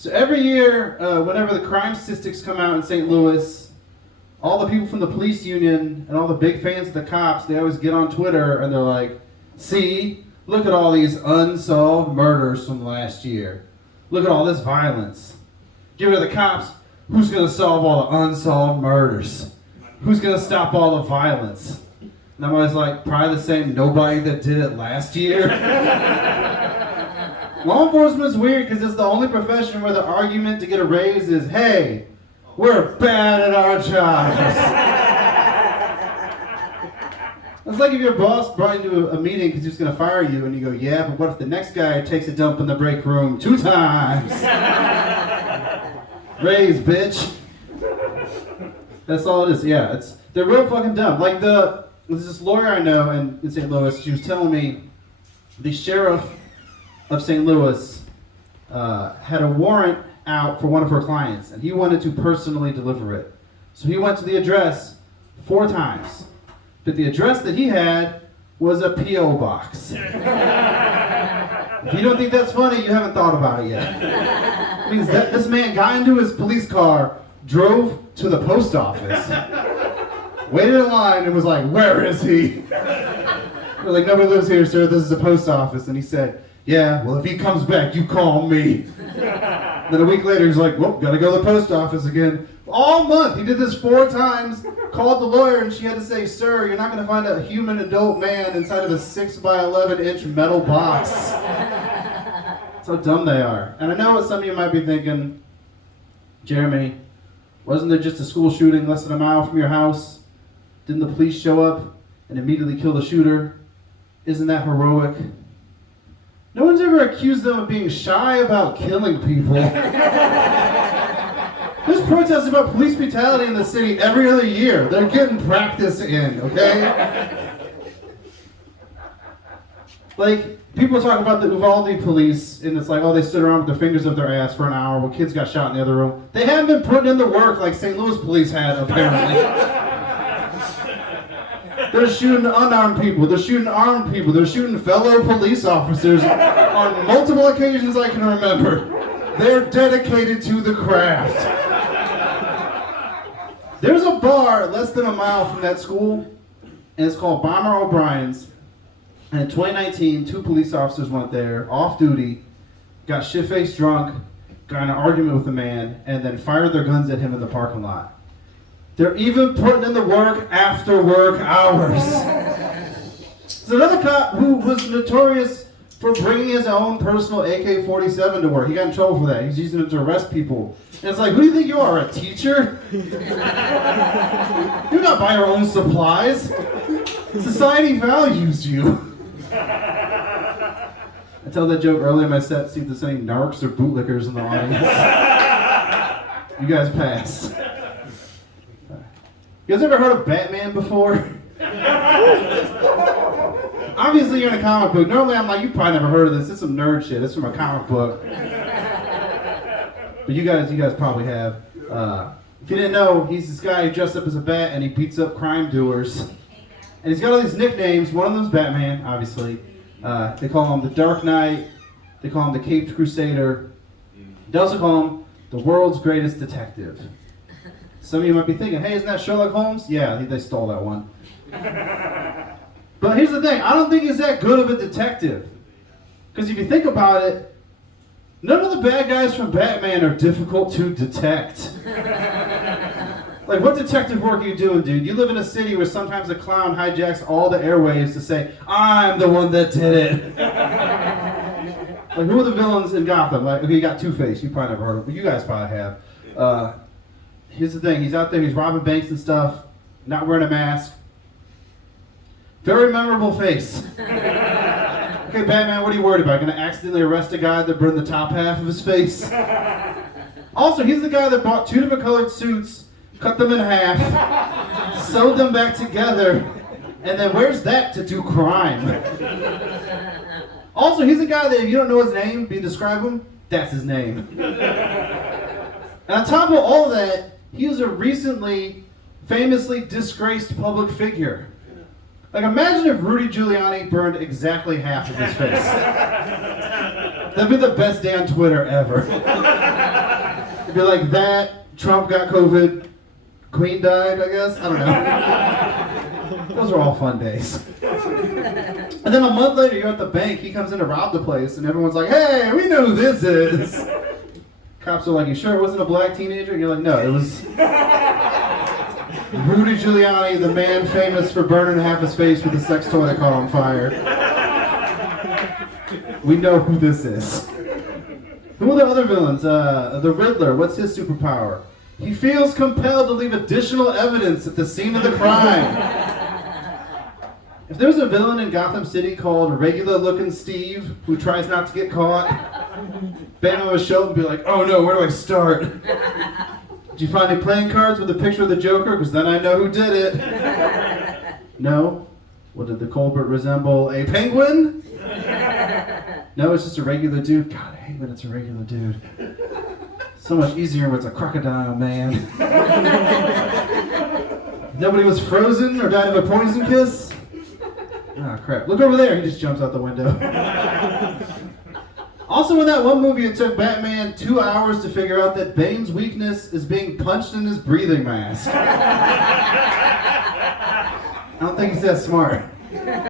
So every year, whenever the crime statistics come out in St. Louis, all the people from the police union and all the big fans of the cops, they always get on Twitter and they're like, see, look at all these unsolved murders from last year. Look at all this violence. Give it to the cops. Who's going to solve all the unsolved murders? Who's going to stop all the violence? And I'm always like, probably the same nobody that did it last year. Law enforcement's weird because it's the only profession where the argument to get a raise is, hey, we're bad at our jobs. It's like if your boss brought you to a meeting because he was going to fire you and you go, yeah, but what if the next guy takes a dump in the break room 2 times? Raise, bitch. That's all it is. Yeah, they're real fucking dumb. Like there's this lawyer I know in St. Louis, she was telling me the sheriff of St. Louis had a warrant out for one of her clients, and he wanted to personally deliver it. So he went to the address 4 times. But the address that he had was a P.O. box. If you don't think that's funny, you haven't thought about it yet. It means that this man got into his police car, drove to the post office, waited in line, and was like, where is he? We're like, nobody lives here, sir. This is a post office. And he said, yeah, well, if he comes back, you call me. Then a week later, he's like, well, gotta go to the post office again. All month, he did this 4 times, called the lawyer, and she had to say, sir, you're not gonna find a human adult man inside of a 6 by 11 inch metal box. That's how dumb they are. And I know what some of you might be thinking, Jeremy, wasn't there just a school shooting less than a mile from your house? Didn't the police show up and immediately kill the shooter? Isn't that heroic? No one's ever accused them of being shy about killing people. There's protests about police brutality in the city every other year. They're getting practice in, okay? Like, people talk about the Uvalde police, and it's like, oh, they stood around with their fingers up their ass for an hour while kids got shot in the other room. They haven't been putting in the work like St. Louis police had, apparently. They're shooting unarmed people. They're shooting armed people. They're shooting fellow police officers on multiple occasions I can remember. They're dedicated to the craft. There's a bar less than a mile from that school, and it's called Bomber O'Brien's. And in 2019, 2 police officers went there, off duty, got shit-faced drunk, got in an argument with a man, and then fired their guns at him in the parking lot. They're even putting in the work after work hours. There's another cop who was notorious for bringing his own personal AK-47 to work. He got in trouble for that. He was using it to arrest people. And it's like, who do you think you are, a teacher? You're not by your own supplies. Society values you. I told that joke earlier in my set, see if there's any narcs or bootlickers in the audience. You guys pass. You guys ever heard of Batman before? Obviously you're in a comic book. Normally I'm like, you probably never heard of this. It's some nerd shit. It's from a comic book. But you guys probably have. If you didn't know, he's this guy who dressed up as a bat and he beats up crime doers. And he's got all these nicknames. One of them's Batman, obviously. They call him the Dark Knight. They call him the Caped Crusader. They also call him the world's greatest detective. Some of you might be thinking, hey, isn't that Sherlock Holmes? Yeah, they stole that one. But here's the thing, I don't think he's that good of a detective. Because if you think about it, none of the bad guys from Batman are difficult to detect. Like, what detective work are you doing, dude? You live in a city where sometimes a clown hijacks all the airwaves to say, I'm the one that did it. Like, who are the villains in Gotham? Like, okay, you got Two-Face, you probably never heard of him, but you guys probably have. Here's the thing, he's out there, he's robbing banks and stuff, not wearing a mask. Very memorable face. Okay, Batman, what are you worried about? Gonna accidentally arrest a guy that burned the top half of his face? Also, he's the guy that bought 2 different colored suits, cut them in half, sewed them back together, and then wears that to do crime. Also, he's the guy that if you don't know his name, but you describe him, that's his name. And on top of all of that, he was a recently, famously disgraced public figure. Like, imagine if Rudy Giuliani burned exactly half of his face. That'd be the best day on Twitter ever. It'd be like that, Trump got COVID, Queen died, I guess? I don't know. Those are all fun days. And then a month later, you're at the bank, he comes in to rob the place, and everyone's like, hey, we know who this is. Cops are like, you sure it wasn't a black teenager? And you're like, no, it was Rudy Giuliani, the man famous for burning half his face with a sex toy that caught on fire. We know who this is. Who are the other villains? The Riddler, what's his superpower? He feels compelled to leave additional evidence at the scene of the crime. If there's a villain in Gotham City called Regular Looking Steve, who tries not to get caught, bam on his shoulder and be like, oh no, where do I start? Did you find any playing cards with a picture of the Joker? Because then I know who did it. No? Well, did the culprit resemble a penguin? No, it's just a regular dude. God, I hate when it's a regular dude. So much easier when it's a crocodile, man. Nobody was frozen or died of a poison kiss? Ah, crap. Look over there. He just jumps out the window. Also, in that one movie, it took Batman 2 hours to figure out that Bane's weakness is being punched in his breathing mask. I don't think he's that smart.